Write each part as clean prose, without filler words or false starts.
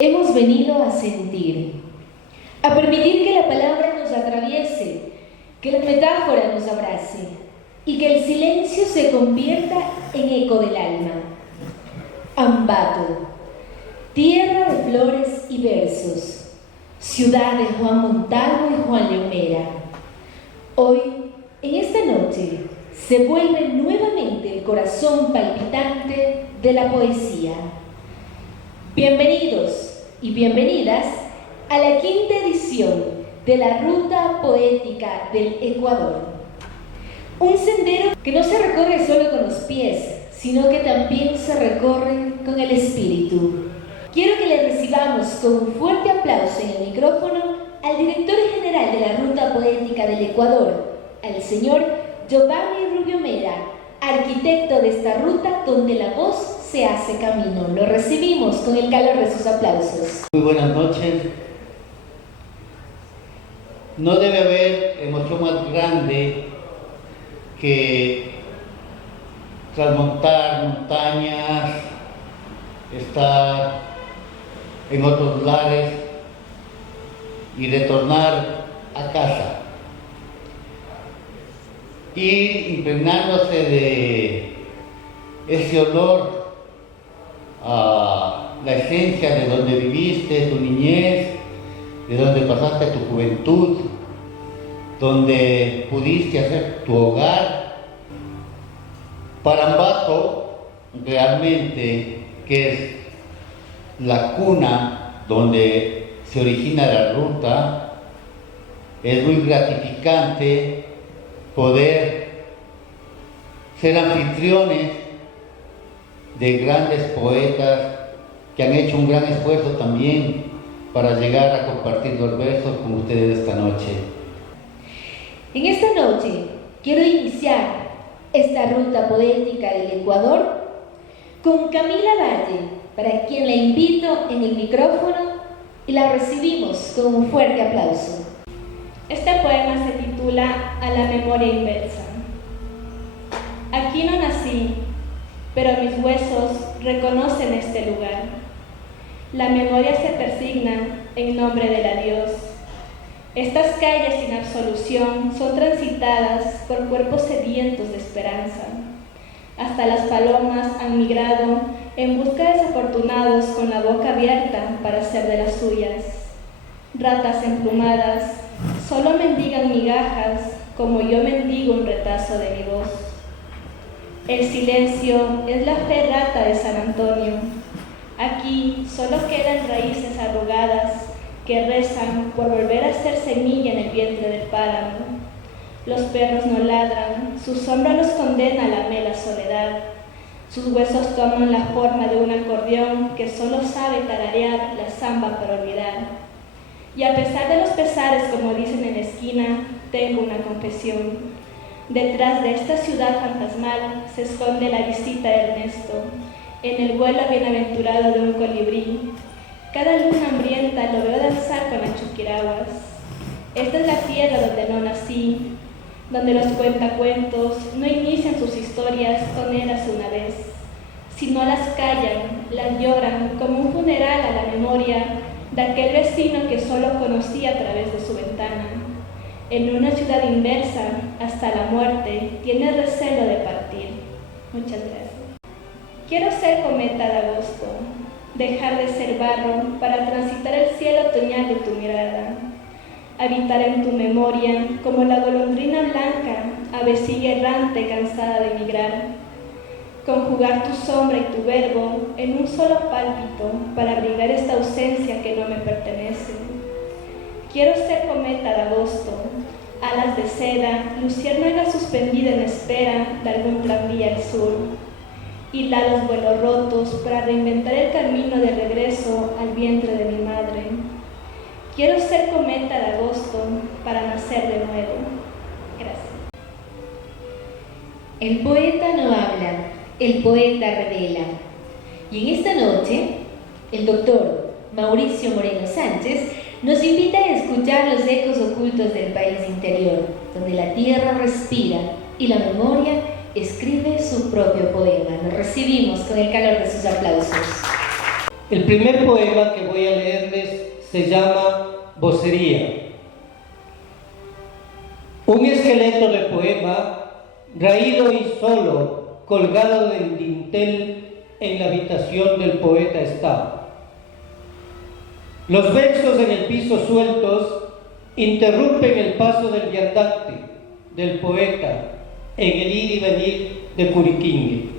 Hemos venido a sentir, a permitir que la palabra nos atraviese, que la metáfora nos abrace y que el silencio se convierta en eco del alma. Ambato, tierra de flores y versos, ciudad de Juan Montalvo y Juan Leonera. Hoy, en esta noche, se vuelve nuevamente el corazón palpitante de la poesía. Bienvenidos y bienvenidas a la quinta edición de la Ruta Poética del Ecuador. Un sendero que no se recorre solo con los pies, sino que también se recorre con el espíritu. Quiero que le recibamos con un fuerte aplauso en el micrófono al director general de la Ruta Poética del Ecuador, al señor Giovanni Rubio Mera, arquitecto de esta ruta donde la voz se hace camino. Lo recibimos con el calor de sus aplausos. Muy buenas noches. No debe haber emoción más grande que trasmontar montañas, estar en otros lares y retornar a casa. Ir impregnándose de ese olor a la esencia de donde viviste tu niñez, de donde pasaste tu juventud, donde pudiste hacer tu hogar. Para Ambato, realmente, que es la cuna donde se origina la ruta, es muy gratificante poder ser anfitriones de grandes poetas que han hecho un gran esfuerzo también para llegar a compartir los versos con ustedes esta noche. En esta noche quiero iniciar esta ruta poética del Ecuador con Camila Valle, para quien la invito en el micrófono y la recibimos con un fuerte aplauso. Este poema se titula A la memoria inversa. Aquí no nací, pero mis huesos reconocen este lugar. La memoria se persigna en nombre del adiós. Estas calles sin absolución son transitadas por cuerpos sedientos de esperanza. Hasta las palomas han migrado en busca de desafortunados con la boca abierta para hacer de las suyas. Ratas emplumadas solo mendigan migajas como yo mendigo un retazo de mi voz. El silencio es la fe rata de San Antonio. Aquí solo quedan raíces arrugadas que rezan por volver a ser semilla en el vientre del páramo. Los perros no ladran, su sombra los condena a la mela soledad. Sus huesos toman la forma de un acordeón que solo sabe tararear la samba para olvidar. Y a pesar de los pesares, como dicen en la esquina, tengo una confesión. Detrás de esta ciudad fantasmal se esconde la visita de Ernesto, en el vuelo bienaventurado de un colibrí. Cada luna hambrienta lo veo danzar con las chuquiraguas. Esta es la tierra donde no nací, donde los cuentacuentos no inician sus historias con érase una vez, sino las callan, las lloran como un funeral a la memoria de aquel vecino que solo conocía a través de su ventana. En una ciudad inversa, hasta la muerte, tiene recelo de partir. Muchas gracias. Quiero ser cometa de agosto, dejar de ser barro para transitar el cielo otoñal de tu mirada, habitar en tu memoria como la golondrina blanca, avecilla errante cansada de migrar, conjugar tu sombra y tu verbo en un solo pálpito para abrigar esta ausencia que no me pertenece. Quiero ser cometa de agosto, alas de seda, luciérnaga suspendida en espera de algún tranvía al sur, hilar los vuelos rotos para reinventar el camino de regreso al vientre de mi madre. Quiero ser cometa de agosto para nacer de nuevo. Gracias. El poeta no habla, el poeta revela. Y en esta noche, el doctor Mauricio Moreno Sánchez nos invita a escuchar los ecos ocultos del país interior, donde la tierra respira y la memoria escribe su propio poema. Nos recibimos con el calor de sus aplausos. El primer poema que voy a leerles se llama Vocería. Un esqueleto de poema, raído y solo, colgado del dintel en la habitación del poeta está. Los versos en el piso sueltos interrumpen el paso del viandante, del poeta, en el ir y venir de Curiquingue.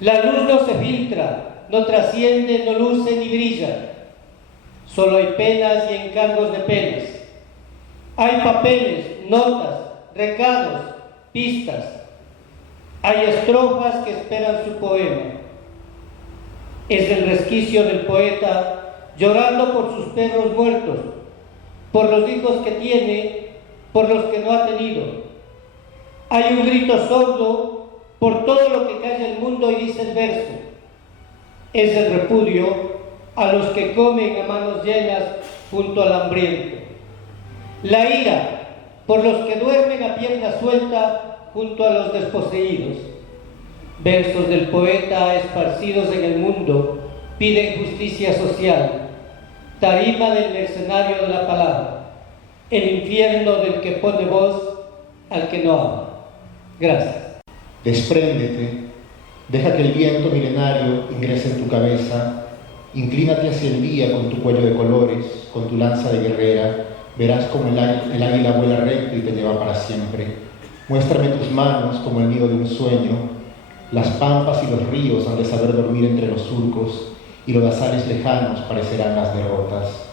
La luz no se filtra, no trasciende, no luce ni brilla. Solo hay penas y encargos de penas. Hay papeles, notas, recados, pistas. Hay estrofas que esperan su poema. Es el resquicio del poeta llorando por sus perros muertos, por los hijos que tiene, por los que no ha tenido. Hay un grito sordo por todo lo que calla el mundo y dice el verso. Es el repudio a los que comen a manos llenas junto al hambriento. La ira por los que duermen a pierna suelta junto a los desposeídos. Versos del poeta esparcidos en el mundo piden justicia social. Tarima del mercenario de la palabra. El infierno del que pone voz al que no ama. Gracias. Despréndete, deja que el viento milenario ingrese en tu cabeza, inclínate hacia el día con tu cuello de colores, con tu lanza de guerrera, verás como el águila vuela recto y te lleva para siempre. Muéstrame tus manos como el nido de un sueño, las pampas y los ríos han de saber dormir entre los surcos, y los azares lejanos parecerán las derrotas.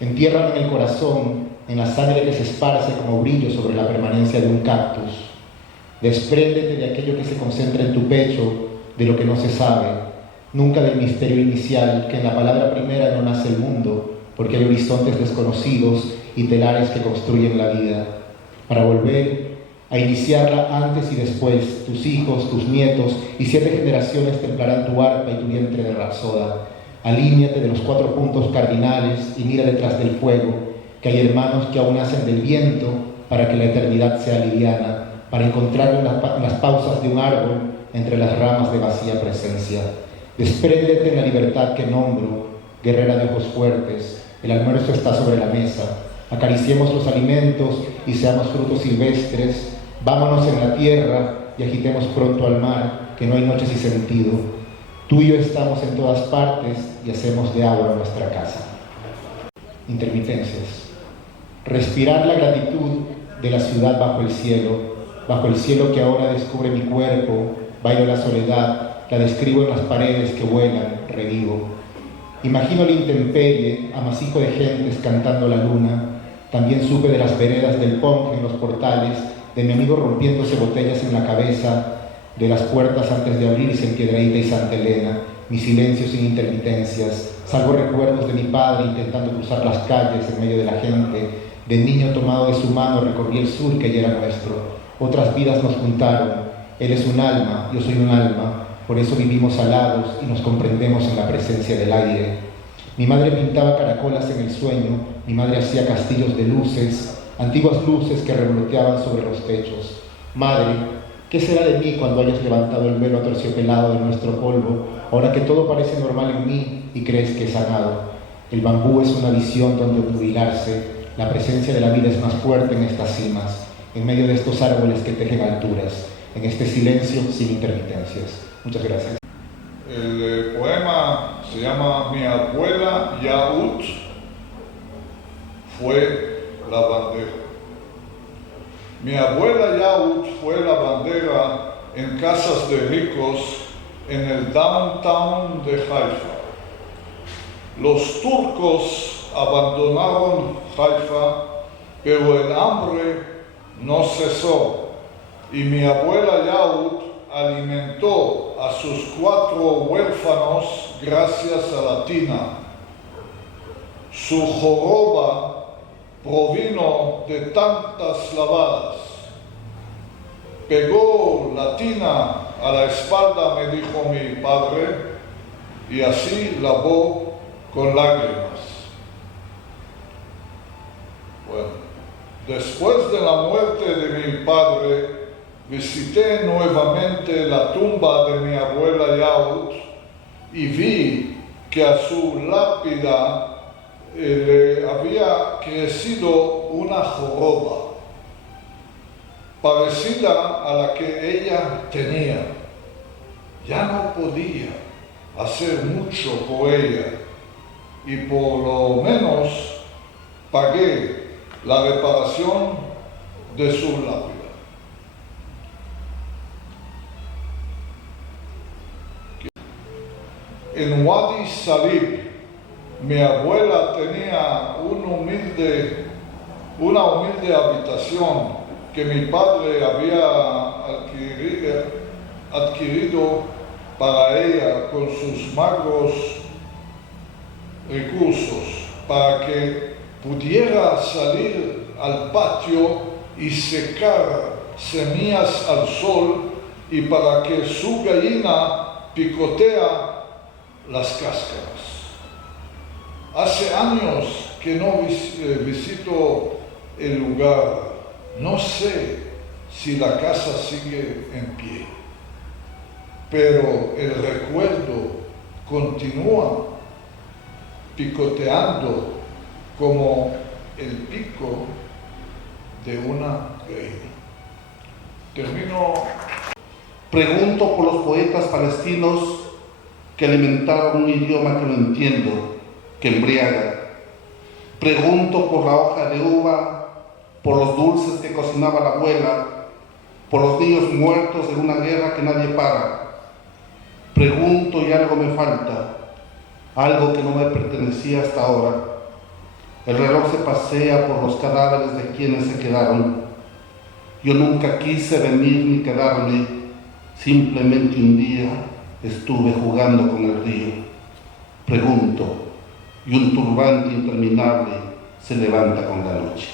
Entiérrame en el corazón, en la sangre que se esparce como brillo sobre la permanencia de un cactus. Despréndete de aquello que se concentra en tu pecho, de lo que no se sabe, nunca del misterio inicial, que en la palabra primera no nace el mundo, porque hay horizontes desconocidos y telares que construyen la vida. Para volver a iniciarla antes y después, tus hijos, tus nietos y 7 generaciones templarán tu arpa y tu vientre de rapsoda. Alíñate de los 4 puntos cardinales y mira detrás del fuego, que hay hermanos que aún hacen del viento para que la eternidad sea liviana, para encontrarlo en las pausas de un árbol entre las ramas de vacía presencia. Despréndete en la libertad que nombro, guerrera de ojos fuertes. El almuerzo está sobre la mesa. Acariciemos los alimentos y seamos frutos silvestres. Vámonos en la tierra y agitemos pronto al mar, que no hay noche sin sentido. Tú y yo estamos en todas partes y hacemos de agua nuestra casa. Intermitencias. Respirar la gratitud de la ciudad bajo el cielo que ahora descubre mi cuerpo, bailo la soledad, la describo en las paredes que vuelan, revivo. Imagino la intemperie, amasijo de gentes cantando la luna. También supe de las veredas del punk en los portales, de mi amigo rompiéndose botellas en la cabeza, de las puertas antes de abrirse en Piedrahíta y Santa Elena, mi silencio sin intermitencias. Salvo recuerdos de mi padre intentando cruzar las calles en medio de la gente. De niño tomado de su mano recorrí el sur que ya era nuestro. Otras vidas nos juntaron. Él es un alma, yo soy un alma. Por eso vivimos alados y nos comprendemos en la presencia del aire. Mi madre pintaba caracolas en el sueño. Mi madre hacía castillos de luces, antiguas luces que revoloteaban sobre los techos. Madre, ¿qué será de mí cuando hayas levantado el velo aterciopelado de nuestro polvo, ahora que todo parece normal en mí y crees que he sanado? El bambú es una visión donde obnubilarse. La presencia de la vida es más fuerte en estas cimas, en medio de estos árboles que tejen alturas, en este silencio sin intermitencias. Muchas gracias. El poema se llama Mi abuela Yaut fue la bandera. Mi abuela Yaut fue la bandera en casas de ricos en el downtown de Haifa. Los turcos abandonaron Haifa, pero el hambre no cesó y mi abuela Yaut alimentó a sus 4 huérfanos gracias a la tina. Su joroba provino de tantas lavadas. Pegó la tina a la espalda, me dijo mi padre, y así lavó con lágrimas. Bueno, después de la muerte de mi padre, visité nuevamente la tumba de mi abuela Yaut y vi que a su lápida le había crecido una joroba parecida a la que ella tenía. Ya no podía hacer mucho por ella y por lo menos pagué la reparación de su lápida. En Wadi Salib, mi abuela tenía una humilde habitación que mi padre había adquirido para ella con sus magros recursos, para que pudiera salir al patio y secar semillas al sol y para que su gallina picotea las cáscaras. Hace años que no visito el lugar. No sé si la casa sigue en pie, pero el recuerdo continúa picoteando como el pico de una reina. Termino. Pregunto por los poetas palestinos que alimentaron un idioma que no entiendo, que embriaga. Pregunto por la hoja de uva, por los dulces que cocinaba la abuela, por los niños muertos en una guerra que nadie para. Pregunto y algo me falta, algo que no me pertenecía hasta ahora. El reloj se pasea por los cadáveres de quienes se quedaron. Yo nunca quise venir ni quedarme, simplemente un día estuve jugando con el río. Pregunto, y un turbante interminable se levanta con la noche.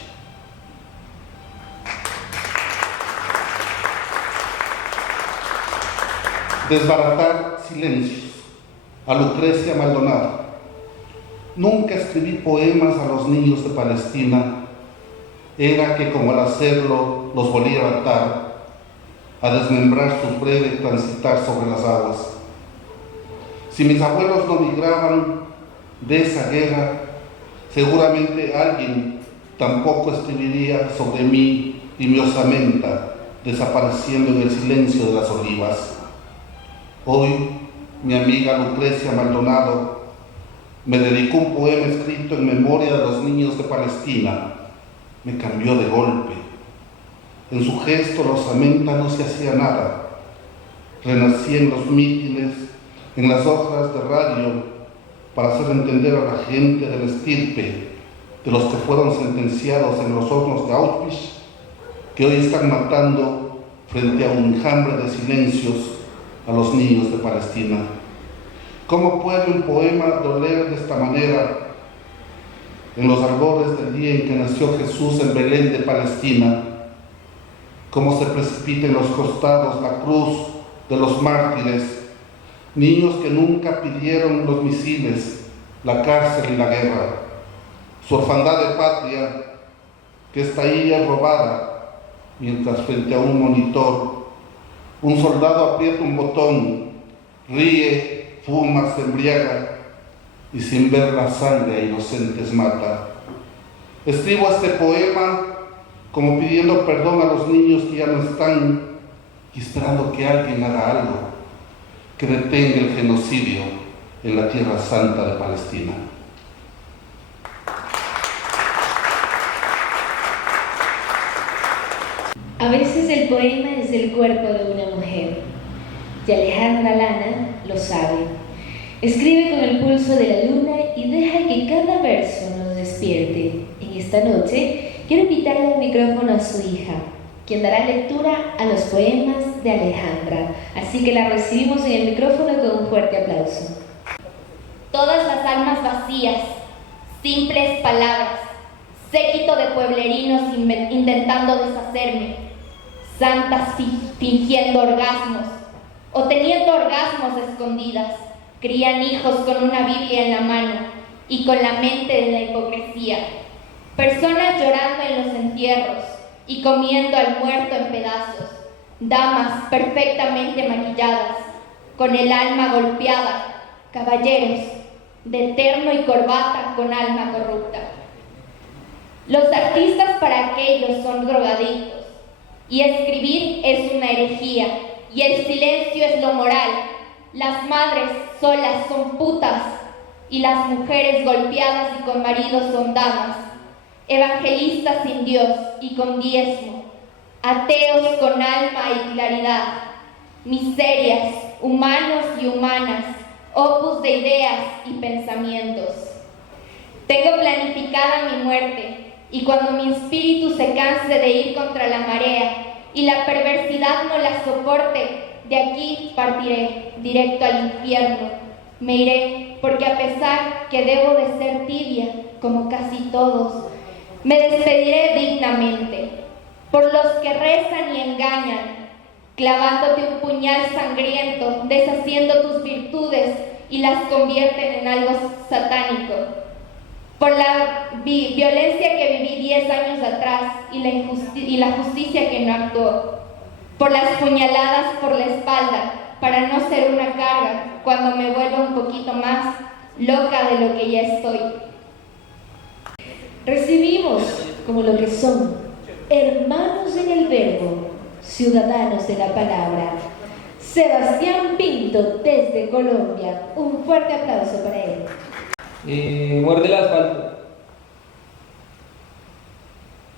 Desbaratar silencios, a Lucrecia Maldonado. Nunca escribí poemas a los niños de Palestina. Era que como al hacerlo los volía a atar, a desmembrar su breve transitar sobre las aguas. Si mis abuelos no migraban de esa guerra, seguramente alguien tampoco escribiría sobre mí y mi osamenta desapareciendo en el silencio de las olivas. Hoy, mi amiga Lucrecia Maldonado me dedicó un poema escrito en memoria de los niños de Palestina. Me cambió de golpe. En su gesto la osamenta no se hacía nada. Renací en los mítines, en las hojas de radio, para hacer entender a la gente del estirpe de los que fueron sentenciados en los hornos de Auschwitz, que hoy están matando frente a un enjambre de silencios a los niños de Palestina. ¿Cómo puede un poema doler de esta manera en los albores del día en que nació Jesús en Belén de Palestina? ¿Cómo se precipita en los costados la cruz de los mártires? Niños que nunca pidieron los misiles, la cárcel y la guerra. Su orfandad de patria que está ahí robada, mientras frente a un monitor un soldado aprieta un botón, ríe, fuma, se embriaga y sin ver la sangre a inocentes mata. Escribo este poema como pidiendo perdón a los niños que ya no están y esperando que alguien haga algo que detenga el genocidio en la Tierra Santa de Palestina. A veces el poema es el cuerpo de una mujer, y Alejandra Lana lo sabe. Escribe con el pulso de la luna y deja que cada verso nos despierte. En esta noche quiero invitarle al micrófono a su hija, quien dará lectura a los poemas de Alejandra. Así que la recibimos en el micrófono con un fuerte aplauso. Todas las almas vacías, simples palabras, séquito de pueblerinos intentando deshacerme, santas fingiendo orgasmos o teniendo orgasmos escondidas, crían hijos con una Biblia en la mano y con la mente de la hipocresía, personas llorando en los entierros y comiendo al muerto en pedazos, damas perfectamente maquilladas, con el alma golpeada, caballeros de terno y corbata con alma corrupta. Los artistas para aquellos son drogadictos, y escribir es una herejía, y el silencio es lo moral. Las madres solas son putas, y las mujeres golpeadas y con maridos son damas, evangelistas sin Dios y con diezmo, ateos con alma y claridad, miserias, humanos y humanas, opus de ideas y pensamientos. Tengo planificada mi muerte, y cuando mi espíritu se canse de ir contra la marea y la perversidad no la soporte, de aquí partiré directo al infierno. Me iré porque a pesar que debo de ser tibia, como casi todos, me despediré dignamente. Por los que rezan y engañan, clavándote un puñal sangriento, deshaciendo tus virtudes y las convierten en algo satánico. Por la violencia que viví 10 años atrás y la justicia que no actuó. Por las puñaladas por la espalda, para no ser una carga cuando me vuelva un poquito más loca de lo que ya estoy. Recibimos como lo que son, hermanos en el verbo, ciudadanos de la palabra. Sebastián Pinto, desde Colombia. Un fuerte aplauso para él. Muerde el asfalto.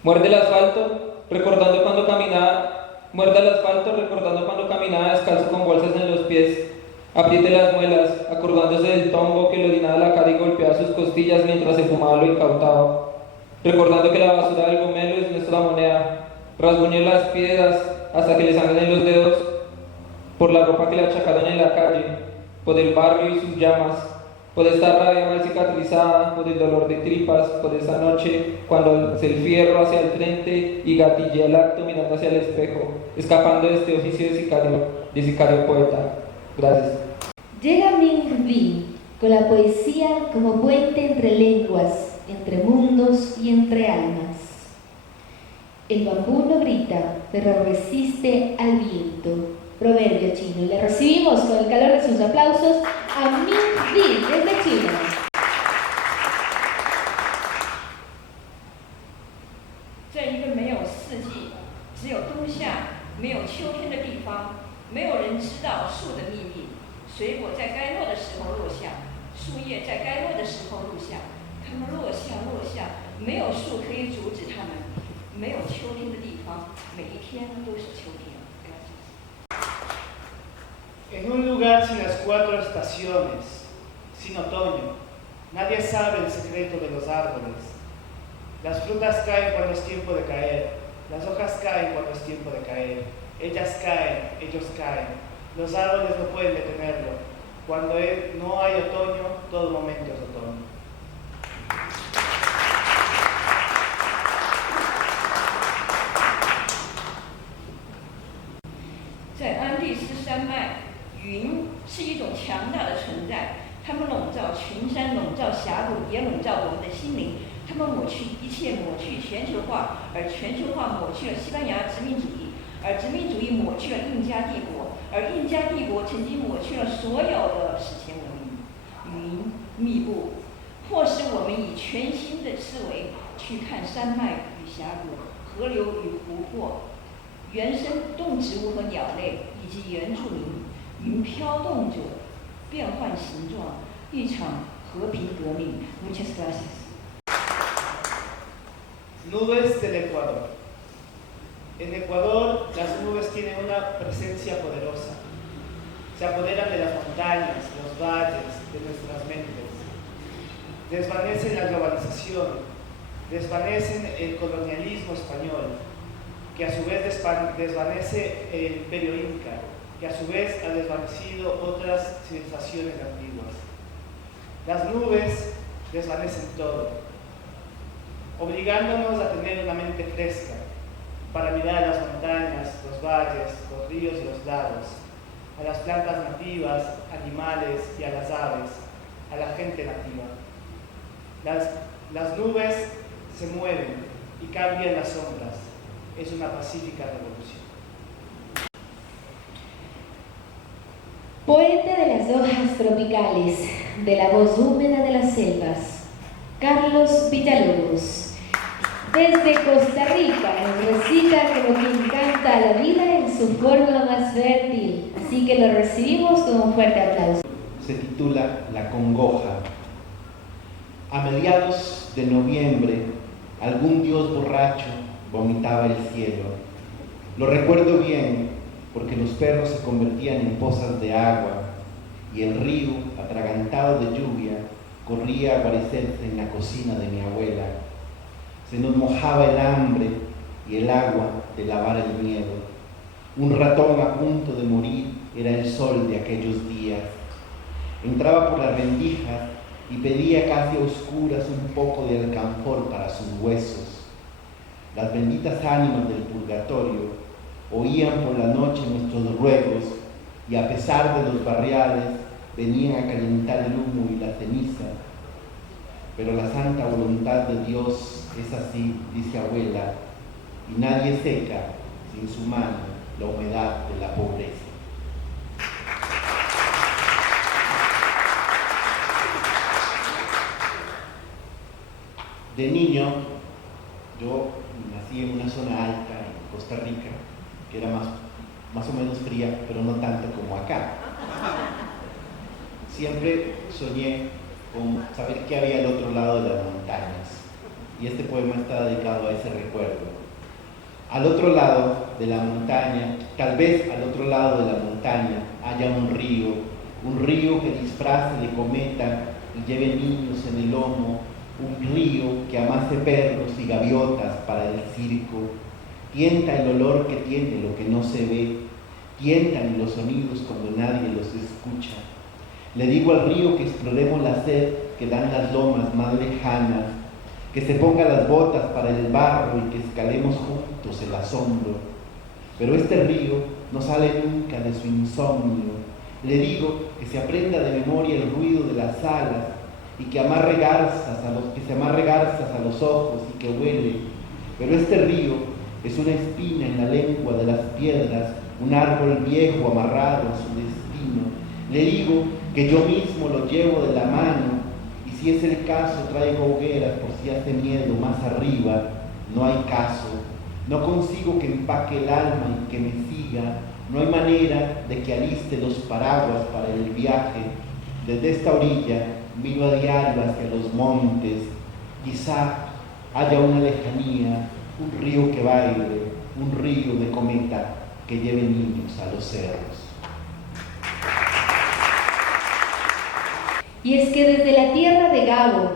Muerde el asfalto, recordando cuando caminaba. Muerde el asfalto, recordando cuando caminaba descalzo con bolsas en los pies. Apriete las muelas, acordándose del tombo que le orinaba la cara y golpeaba sus costillas mientras se fumaba lo incautado. Recordando que la basura del gomelo es nuestra moneda. Rasguñe las piedras hasta que le sangren los dedos. Por la ropa que le achacaron en la calle. Por el barrio y sus llamas. Por esta rabia mal cicatrizada, por el dolor de tripas, por esa noche, cuando alcé el fierro hacia el frente y gatillé el acto mirando hacia el espejo, escapando de este oficio de sicario poeta. Gracias. Llega Minh Binh con la poesía como puente entre lenguas, entre mundos y entre almas. El bambú no grita, pero resiste al viento. Proverbio chino. Le recibimos con el calor de sus aplausos a Minh Binh desde China. 在一个没有四季、只有冬夏、没有秋天的地方，没有人知道树的秘密。水果在该落的时候落下，树叶在该落的时候落下，它们落下，没有树可以阻止它们。没有秋天的地方，每一天都是秋天。 En un lugar sin las 4 estaciones, sin otoño, nadie sabe el secreto de los árboles. Las frutas caen cuando es tiempo de caer, las hojas caen cuando es tiempo de caer, ellas caen, ellos caen, los árboles no pueden detenerlo. Cuando no hay otoño, todo momento es otoño. 在安第斯山脉。 云是一种强大的存在，它们笼罩群山，笼罩峡谷，也笼罩我们的心灵。它们抹去一切，抹去全球化，而全球化抹去了西班牙殖民主义，而殖民主义抹去了印加帝国，而印加帝国曾经抹去了所有的史前文明。云密布，迫使我们以全新的思维去看山脉与峡谷、河流与湖泊、原生动植物和鸟类以及原住民。 云飘动着，变换形状，一场和平革命。Muchas gracias. Nubes del Ecuador. En Ecuador, las nubes tienen una presencia poderosa. Se apoderan de las montañas, los valles, de nuestras mentes. Desvanecen la globalización, desvanecen el colonialismo español, que a su vez desvanece el imperio inca, que a su vez ha desvanecido otras civilizaciones antiguas. Las nubes desvanecen todo, obligándonos a tener una mente fresca para mirar a las montañas, los valles, los ríos y los lagos, a las plantas nativas, animales y a las aves, a la gente nativa. Las nubes se mueven y cambian las sombras. Es una pacífica revolución. Poeta de las hojas tropicales, de la voz húmeda de las selvas, Carlos Villalobos. Desde Costa Rica nos recita como quien canta a la vida en su forma más fértil, así que lo recibimos con un fuerte aplauso. Se titula La Congoja. A mediados de noviembre, algún dios borracho vomitaba el cielo. Lo recuerdo bien, porque los perros se convertían en pozas de agua y el río, atragantado de lluvia, corría a guarecerse en la cocina de mi abuela. Se nos mojaba el hambre y el agua de lavar el miedo. Un ratón a punto de morir era el sol de aquellos días. Entraba por las rendijas y pedía casi a oscuras un poco de alcanfor para sus huesos. Las benditas ánimas del purgatorio oían por la noche nuestros ruegos y a pesar de los barriales venían a calentar el humo y la ceniza. Pero la santa voluntad de Dios es así, dice abuela, y nadie seca sin su mano la humedad de la pobreza. De niño, yo nací en una zona alta en Costa Rica, que era más o menos fría, pero no tanto como acá. Siempre soñé con saber qué había al otro lado de las montañas, y este poema está dedicado a ese recuerdo. Al otro lado de la montaña, tal vez al otro lado de la montaña, haya un río que disfrace de cometa y lleve niños en el lomo, un río que amase perros y gaviotas para el circo. Tienta el olor que tiene lo que no se ve, tientan los sonidos cuando nadie los escucha. Le digo al río que exploremos la sed que dan las lomas más lejanas, que se ponga las botas para el barro y que escalemos juntos el asombro. Pero este río no sale nunca de su insomnio. Le digo que se aprenda de memoria el ruido de las alas y que se amarre garzas a los ojos y que huele. Pero este río es una espina en la lengua de las piedras, un árbol viejo amarrado a su destino. Le digo que yo mismo lo llevo de la mano y si es el caso traigo hogueras por si hace miedo más arriba. No hay caso, no consigo que empaque el alma y que me siga. No hay manera de que aliste los paraguas para el viaje. Desde esta orilla miro a diario hacia los montes. Quizá haya una lejanía, un río que baile, un río de cometa que lleve niños a los cerros. Y es que desde la tierra de Gabo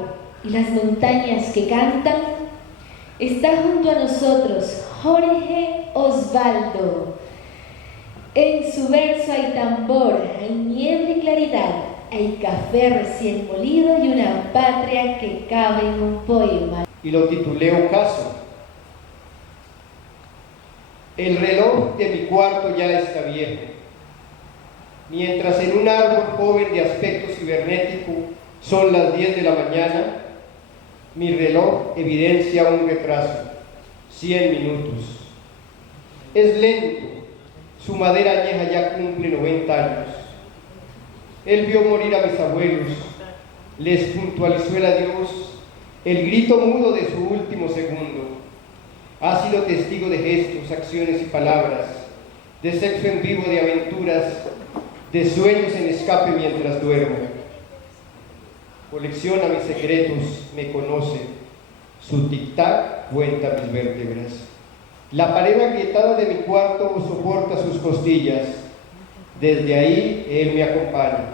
y las montañas que cantan, está junto a nosotros Jorge Osvaldo. En su verso hay tambor, hay niebla y claridad, hay café recién molido y una patria que cabe en un poema. Y lo titulé Ocaso. El reloj de mi cuarto ya está viejo. Mientras en un árbol joven de aspecto cibernético son las 10 de la mañana, mi reloj evidencia un retraso, 100 minutos. Es lento, su madera añeja ya cumple 90 años. Él vio morir a mis abuelos, les puntualizó el adiós, el grito mudo de su último segundo. Ha sido testigo de gestos, acciones y palabras, de sexo en vivo, de aventuras, de sueños en escape mientras duermo. Colecciona mis secretos, me conoce, su tic-tac cuenta mis vértebras. La pared agrietada de mi cuarto soporta sus costillas, desde ahí él me acompaña.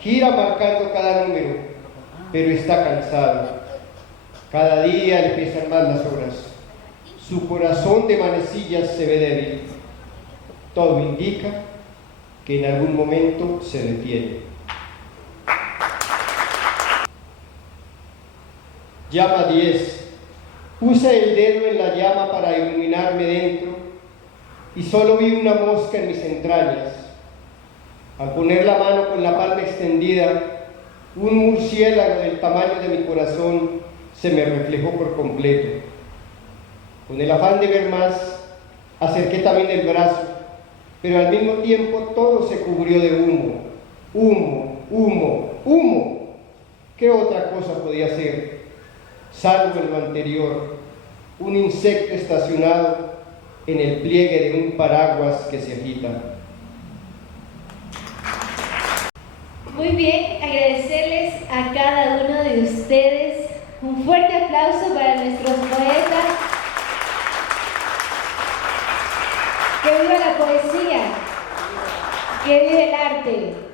Gira marcando cada número, pero está cansado. Cada día le pesan más las horas. Su corazón de manecillas se ve débil. Todo indica que en algún momento se detiene. Llama 10. Puse el dedo en la llama para iluminarme dentro y solo vi una mosca en mis entrañas. Al poner la mano con la palma extendida, un murciélago del tamaño de mi corazón se me reflejó por completo. Con el afán de ver más, acerqué también el brazo pero al mismo tiempo todo se cubrió de humo. Humo, humo, humo. ¿Qué otra cosa podía ser? Salvo en lo anterior, un insecto estacionado en el pliegue de un paraguas que se agita. Muy bien, agradecerles a cada uno de ustedes. Un fuerte aplauso para nuestros poetas. ¡Que viva la poesía! ¡Que viva el arte!